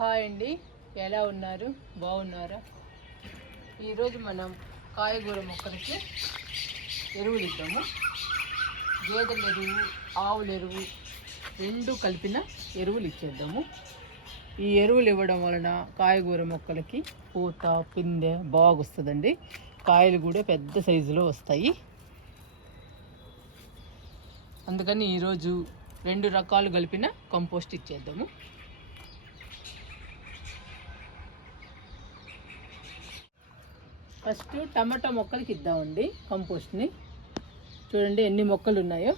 Hi అండి, ఎలా ఉన్నారు? బాగున్నారా? ఈరోజు మనం కాయగూర మొక్కలకి ఎరువులు ఇద్దాము. గేదెల ఎరువు, ఆవుల ఎరువు రెండు కలిపిన ఎరువులు ఇచ్చేద్దాము. ఈ ఎరువులు ఇవ్వడం వలన కాయగూర మొక్కలకి పూత పిందె బాగొస్తుందండి. కాయలు కూడా పెద్ద సైజులో వస్తాయి. అందుకని ఈరోజు రెండు రకాలు కలిపిన కంపోస్ట్ ఇచ్చేద్దాము. ఫస్ట్ టమాటా మొక్కలకి ఇద్దామండి కంపోస్ట్ని. చూడండి ఎన్ని మొక్కలు ఉన్నాయో.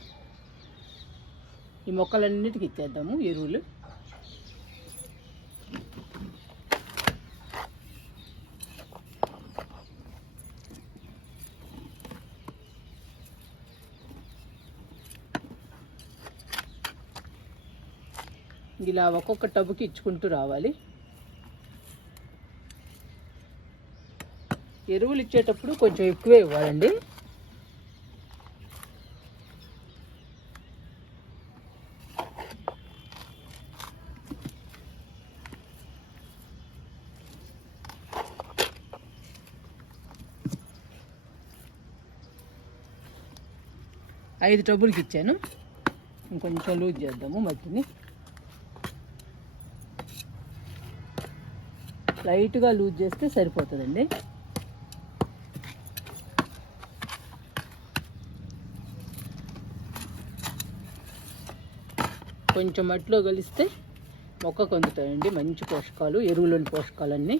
ఈ మొక్కలన్నిటికి ఇచ్చేద్దాము ఎరువులు. ఇలా ఒక్కొక్క టబ్బుకి ఇచ్చుకుంటూ రావాలి. ఎరువులు ఇచ్చేటప్పుడు కొంచెం ఎక్కువే ఇవ్వాలండి. ఐదు టబ్బులకి ఇచ్చాను. ఇంకొంచెం లూజ్ చేద్దాము. మట్టిని లైట్గా లూజ్ చేస్తే సరిపోతుందండి. కొంచెం మట్టిలో కలిస్తే మొక్కకు అందుతాయండి మంచి పోషకాలు, ఎరువులోని పోషకాలన్నీ.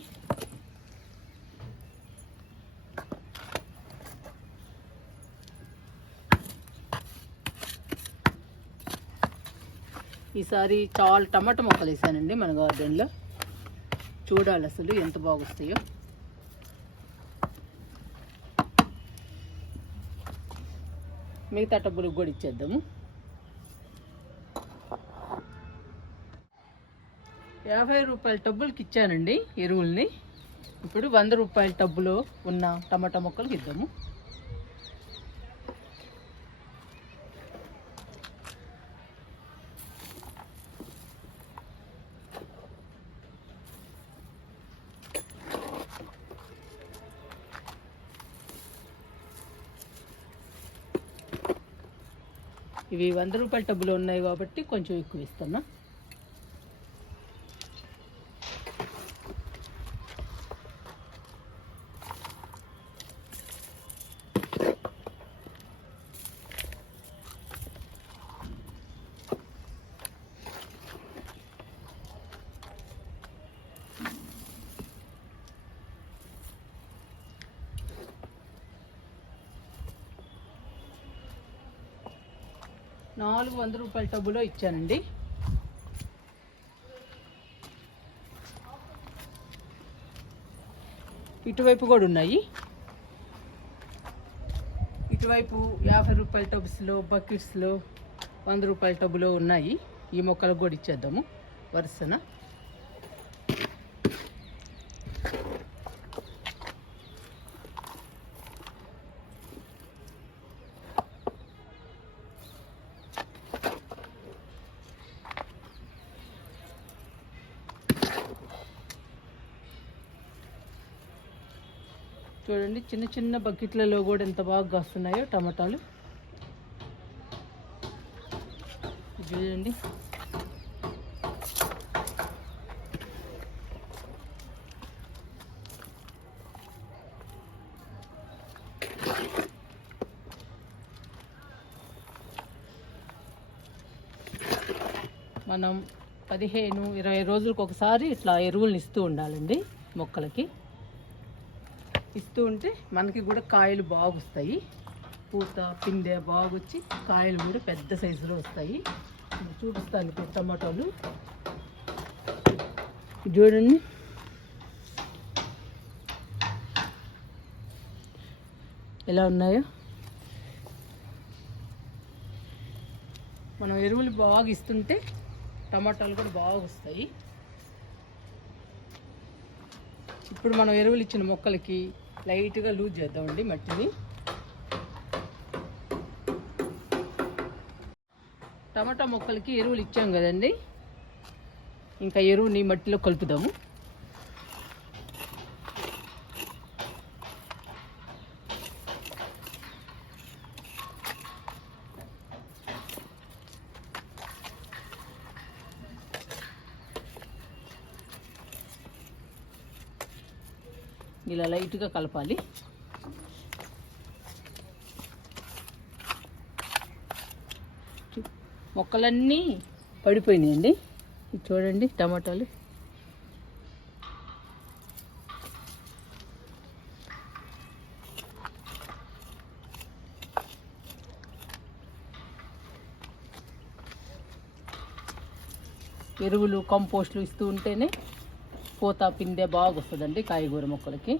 ఈసారి చాలా టమాటా మొక్కలు వేసానండి మన గార్డెన్లో. చూడాలి అసలు ఎంత బాగొస్తాయో. మిగతా టబ్బులకు కూడా ఇచ్చేద్దాము. 50 రూపాయల టబ్బులకి ఇచ్చానండి ఎరువుల్ని. ఇప్పుడు 100 రూపాయల టబ్బులో ఉన్న టమాటా మొక్కలకి ఇద్దాము. ఇవి 100 రూపాయల టబ్బులో ఉన్నాయి కాబట్టి కొంచెం ఎక్కువ ఇస్తున్నా. నాలుగు 100 రూపాయల టబ్బులో ఇచ్చానండి. ఇటువైపు కూడా ఉన్నాయి. ఇటువైపు 50 రూపాయల టబ్స్లో, బకెట్స్లో 100 రూపాయల టబ్బులో ఉన్నాయి. ఈ మొక్కలకు కూడా ఇచ్చేద్దాము వరుసన. చూడండి చిన్న చిన్న బకెట్లలో కూడా ఎంత బాగా కాస్తున్నాయో టమాటాలు. చూడండి మనం 15-20 రోజులకు ఒకసారి ఇట్లా ఎరువులను ఇస్తూ ఉండాలండి మొక్కలకి. ఇస్తూ ఉంటే మనకి కూడా కాయలు బాగొస్తాయి. పూత పిందె బాగొచ్చి కాయలు కూడా పెద్ద సైజులో వస్తాయి. చూపిస్తాను ఇప్పుడు టమాటాలు. చూడండి ఎలా ఉన్నాయో. మనం ఎరువులు బాగా ఇస్తుంటే టమాటాలు కూడా బాగా వస్తాయి. ఇప్పుడు మనం ఎరువులు ఇచ్చిన మొక్కలకి లైట్గా లూజ్ చేద్దామండి మట్టిని. టమాటా మొక్కలకి ఎరువులు ఇచ్చాం కదండి. ఇంకా ఎరువుని మట్టిలో కలుపుదాము. ఇలా లైట్గా కలపాలి. మొక్కలన్నీ పడిపోయినాయండి. చూడండి టమాటాలు. ఎరువులు కంపోస్టులు ఇస్తూ ఉంటేనే పూత పిందె బాగా వస్తుందండి కాయగూర మొక్కలకి.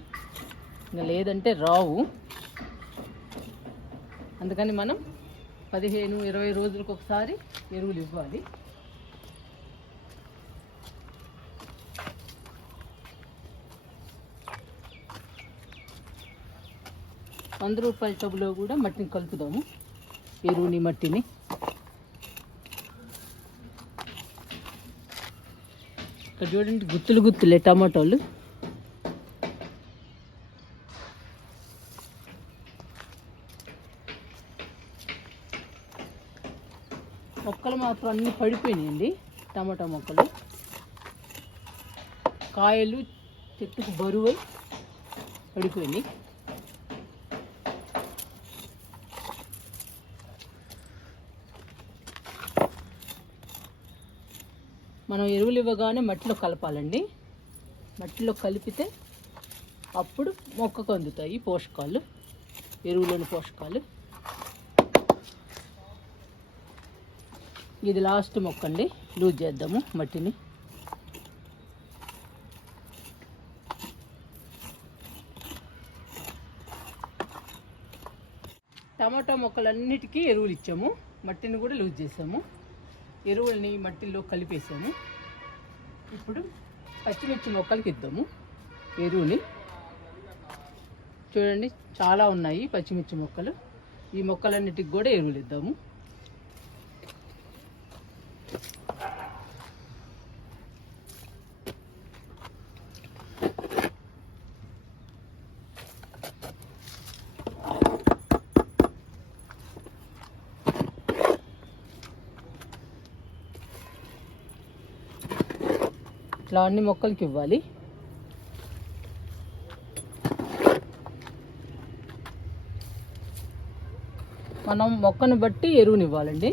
ఇంకా లేదంటే రావు. అందుకని మనం 15-20 రోజులకు ఒకసారి ఎరువులు ఇవ్వాలి. ₹100 టబ్లో కూడా మట్టిని కలుపుదాము, ఎరువుని మట్టిని. ఇక్కడ చూడండి గుత్తులు గుత్తులే టమాటాలు. మొక్కలు మాత్రం అన్నీ పడిపోయినాయండి, టమాటా మొక్కలు. కాయలు చెట్టుకు బరువై పడిపోయినాయి. మనం ఎరువులు ఇవ్వగానే మట్టిలో కలపాలండి. మట్టిలో కలిపితే అప్పుడు మొక్కకు అందుతాయి పోషకాలు, ఎరువులోని పోషకాలు. ఇది లాస్ట్ మొక్క అండి, లూజ్ చేద్దాము మట్టిని. టమాటా మొక్కలన్నిటికీ ఎరువులు ఇచ్చాము, మట్టిని కూడా లూజ్ చేసాము, ఎరువుల్ని మట్టిలో కలిపేసాము. ఇప్పుడు పచ్చిమిర్చి మొక్కలకి ఇద్దాము ఎరువుని. చూడండి చాలా ఉన్నాయి పచ్చిమిర్చి మొక్కలు. ఈ మొక్కలన్నిటికి కూడా ఎరువులు ఇద్దాము. ఇట్లా అన్ని మొక్కలకి ఇవ్వాలి. మనం మొక్కను బట్టి ఎరువుని ఇవ్వాలండి.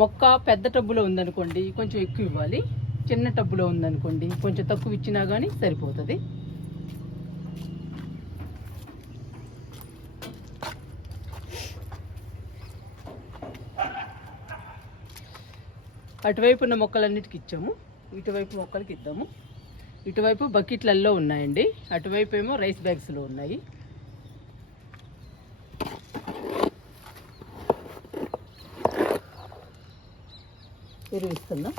మొక్క పెద్ద టబ్బులో ఉందనుకోండి కొంచెం ఎక్కువ ఇవ్వాలి, చిన్న టబ్బులో ఉందనుకోండి కొంచెం తక్కువ ఇచ్చినా కానీ సరిపోతుంది. అటువైపు ఉన్న మొక్కలన్నిటికి ఇచ్చాము, ఇటువైపు మొక్కలకి ఇద్దాము. ఇటువైపు బకెట్లలో ఉన్నాయండి, అటువైపు ఏమో రైస్ బ్యాగ్స్లో ఉన్నాయి. ఎరువు ఇస్తున్నాం.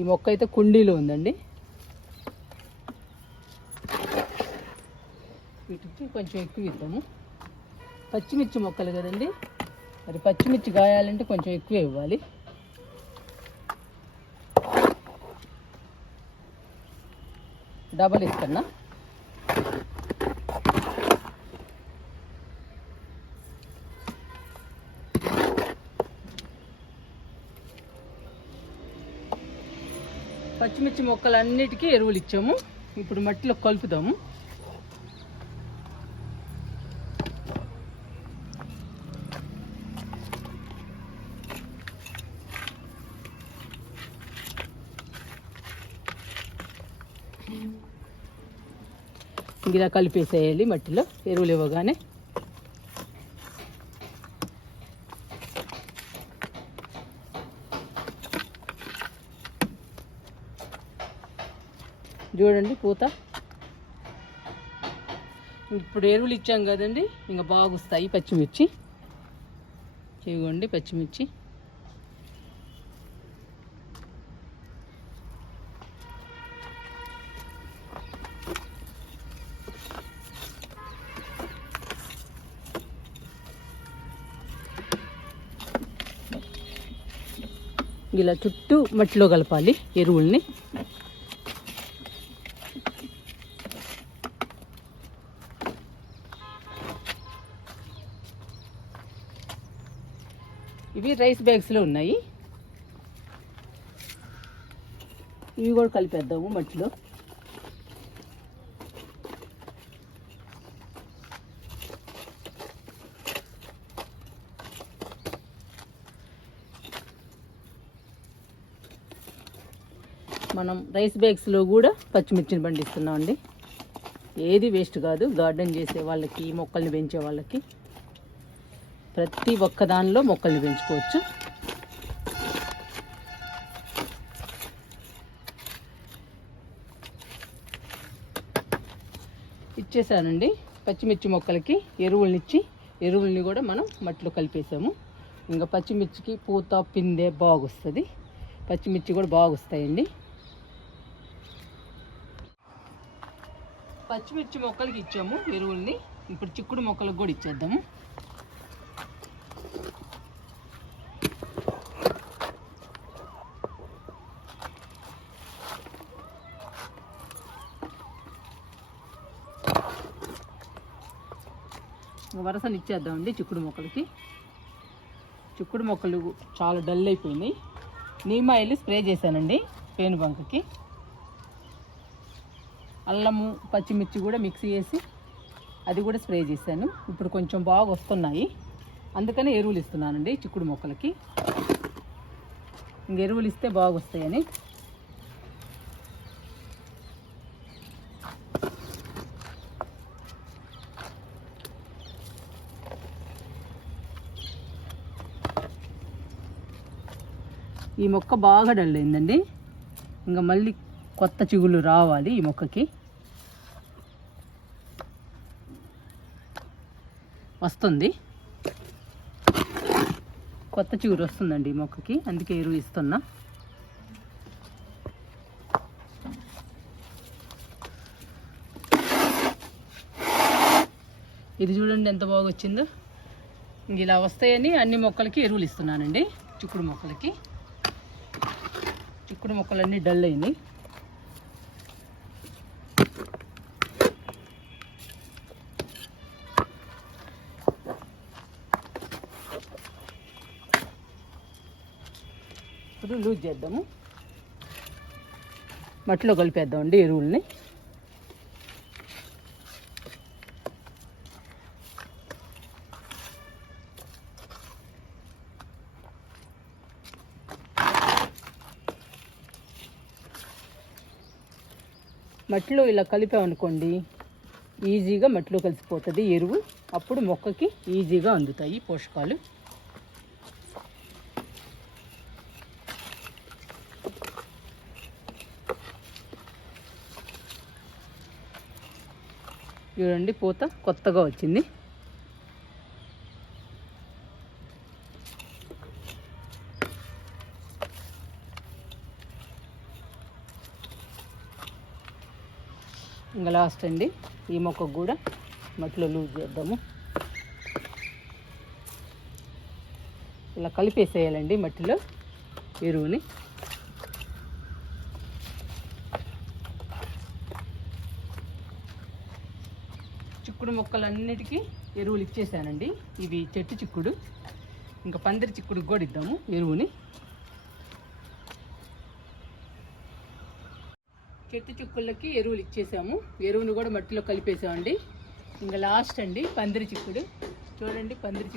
ఈ మొక్క అయితే కుండీలో ఉందండి. వీటికి కొంచెం ఎక్కువ ఇద్దాము. పచ్చిమిర్చి మొక్కలు కదండి, మరి పచ్చిమిర్చి గాయాలంటే కొంచెం ఎక్కువ ఇవ్వాలి. డబల్ ఇస్తున్నా. పచ్చిమిర్చి మొక్కలన్నిటికీ ఎరువులు ఇచ్చాము. ఇప్పుడు మట్టిలో కలుపుదాము. ఇలా కలిపేసేయాలి మట్టిలో ఎరువులు ఇవ్వగానే. చూడండి పూత. ఇప్పుడు ఎరువులు ఇచ్చాం కదండి, ఇంకా బాగా వస్తాయి పచ్చిమిర్చి. ఇవ్వండి పచ్చిమిర్చి. ఇలా చుట్టూ మట్టిలో కలపాలి ఎరువుల్ని. ఇవి రైస్ బ్యాగ్స్లో ఉన్నాయి, ఇవి కూడా కలిపేద్దాము మట్టిలో. మనం రైస్ బ్యాగ్స్లో కూడా పచ్చిమిర్చిని పండిస్తున్నామండి. ఏది వేస్ట్ కాదు. గార్డెన్ చేసే వాళ్ళకి, మొక్కల్ని పెంచే వాళ్ళకి ప్రతి ఒక్క దానిలో మొక్కల్ని పెంచుకోవచ్చు. ఇచ్చేసానండి పచ్చిమిర్చి మొక్కలకి ఎరువుల్ని కూడా మనం మట్టిలో కలిపేసాము. ఇంకా పచ్చిమిర్చికి పూత పిందె బాగొస్తుంది, పచ్చిమిర్చి కూడా బాగొస్తాయండి. పచ్చిమిర్చి మొక్కలకి ఇచ్చాము ఎరువుల్ని, ఇప్పుడు చిక్కుడు మొక్కలకు కూడా ఇచ్చేద్దాము. వరసని ఇచ్చేద్దామండి చిక్కుడు మొక్కలకి. చిక్కుడు మొక్కలు చాలా డల్ అయిపోయినాయి. నీమ్ ఆయిల్ స్ప్రే చేశానండి పేనుబంకకి. అల్లము పచ్చిమిర్చి కూడా మిక్సీ చేసి అది కూడా స్ప్రే చేశాను. ఇప్పుడు కొంచెం బాగా వస్తున్నాయి, అందుకని ఎరువులు ఇస్తున్నానండి చిక్కుడు మొక్కలకి. ఇంక ఎరువులు ఇస్తే బాగా వస్తాయని. ఈ మొక్క బాగా డల్ అయిందండి, ఇంకా మళ్ళీ కొత్త చిగుళ్ళు రావాలి ఈ మొక్కకి. వస్తుంది, కొత్త చిగురు వస్తుందండి ఈ మొక్కకి, అందుకే ఎరువు ఇస్తున్నా. ఇది చూడండి ఎంత బాగా వచ్చిందో. ఇంక ఇలా వస్తాయని అన్ని మొక్కలకి ఎరువులు ఇస్తున్నానండి. చిక్కుడు మొక్కలకి, చిక్కుడు మొక్కలన్నీ డల్ అయినాయి. ఇప్పుడు లూజ్ చేద్దాము, మట్టిలో కలిపేద్దామండి ఎరువుల్ని. మట్టిలో ఇలా కలిపామనుకోండి ఈజీగా మట్టిలో కలిసిపోతుంది ఎరువు. అప్పుడు మొక్కకి ఈజీగా అందుతాయి పోషకాలు. చూడండి పూత కొత్తగా వచ్చింది. ఇంకా లాస్ట్ అండి ఈ మొక్కకు కూడా మట్టిలో లూజ్ చేద్దాము. ఇలా కలిపేసేయాలండి మట్టిలో ఎరువుని. చిక్కుడు మొక్కలన్నిటికీ ఎరువులు ఇచ్చేసానండి. ఇవి చెట్టు చిక్కుడు, ఇంకా పందిరి చిక్కుడుకి కూడా ఇద్దాము ఎరువుని. చెట్టు చిక్కుళ్ళకి ఎరువులు ఇచ్చేసాము, ఎరువును కూడా మట్టిలో కలిపేసామండి. ఇంకా లాస్ట్ అండి పందిరి చిక్కుడు. చూడండి పందిరి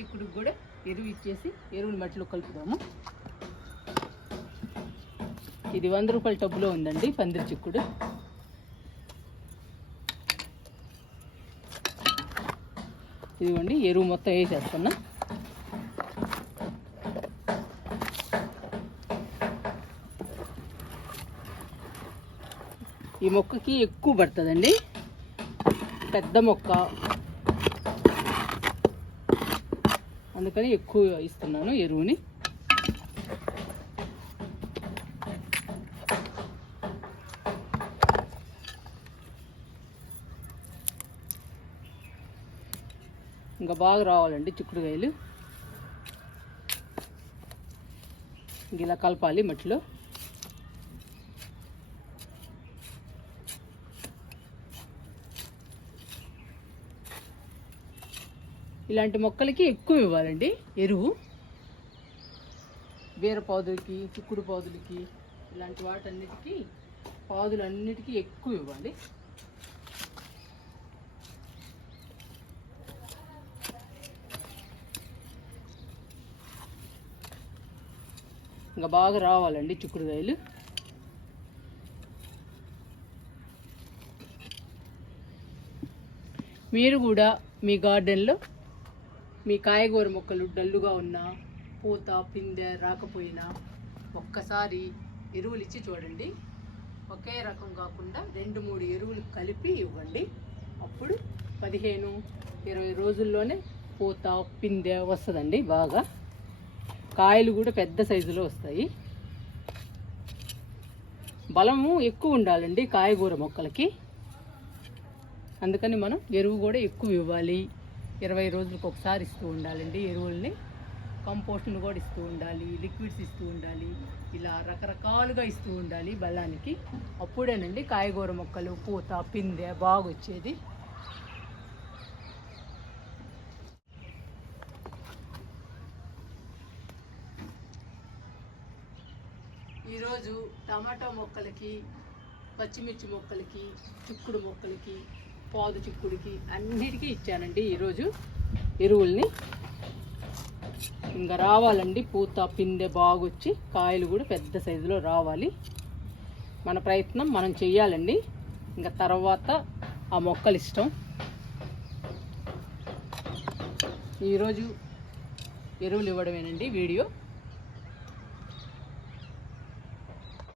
చిక్కుడుకి కూడా ఎరువు ఇచ్చేసి ఎరువుని మట్టిలో కలుపుదాము. ఇది 100 రూపాయల టబ్బులో ఉందండి పందిరి చిక్కుడు. ఇదిగోండి ఎరువు మొత్తం వేసేస్తున్నా. ఈ మొక్కకి ఎక్కువ పడుతుందండి, పెద్ద మొక్క, అందుకని ఎక్కువ ఇస్తున్నాను ఎరువుని. ఇంకా బాగా రావాలండి చిక్కుడుకాయలు. ఇలా కలపాలి మట్టిలో. ఇలాంటి మొక్కలకి ఎక్కువ ఇవ్వాలండి ఎరువు. బీరపాదులకి, చిక్కుడు పాదులకి, ఇలాంటి వాటన్నిటికీ పాదులన్నిటికీ ఎక్కువ ఇవ్వాలి. ఇంకా బాగా రావాలండి చిక్కుడుకాయలు. మీరు కూడా మీ గార్డెన్లో మీ కాయగూర మొక్కలు డల్లుగా ఉన్నా, పూత పిందె రాకపోయినా ఒక్కసారి ఎరువులు ఇచ్చి చూడండి. ఒకే రకం కాకుండా 2-3 ఎరువులు కలిపి ఇవ్వండి. అప్పుడు 15-20 రోజుల్లోనే పూత పిందె వస్తుందండి. బాగా కాయలు కూడా పెద్ద సైజులో వస్తాయి. బలము ఎక్కువ ఉండాలండి కాయగూర మొక్కలకి. అందుకని మనం ఎరువు కూడా ఎక్కువ ఇవ్వాలి. 20 రోజులకు ఒకసారి ఇస్తూ ఉండాలండి ఎరువుల్ని. కంపోస్ట్ను కూడా ఇస్తూ ఉండాలి, లిక్విడ్స్ ఇస్తూ ఉండాలి, ఇలా రకరకాలుగా ఇస్తూ ఉండాలి బలానికి. అప్పుడేనండి కాయగూర మొక్కలు పూత పిందె బాగా వచ్చేది. ఈరోజు టమాటా మొక్కలకి, పచ్చిమిర్చి మొక్కలకి, చిక్కుడు మొక్కలకి, పాదు చిక్కుడికి అన్నిటికీ ఇచ్చానండి ఈరోజు ఎరువుల్ని. ఇంకా రావాలండి పూత పిందె బాగొచ్చి కాయలు కూడా పెద్ద సైజులో రావాలి. మన ప్రయత్నం మనం చెయ్యాలండి. ఇంకా తర్వాత ఆ మొక్కలు ఇష్టం. ఈరోజు ఎరువులు ఇవ్వడమేనండి వీడియో.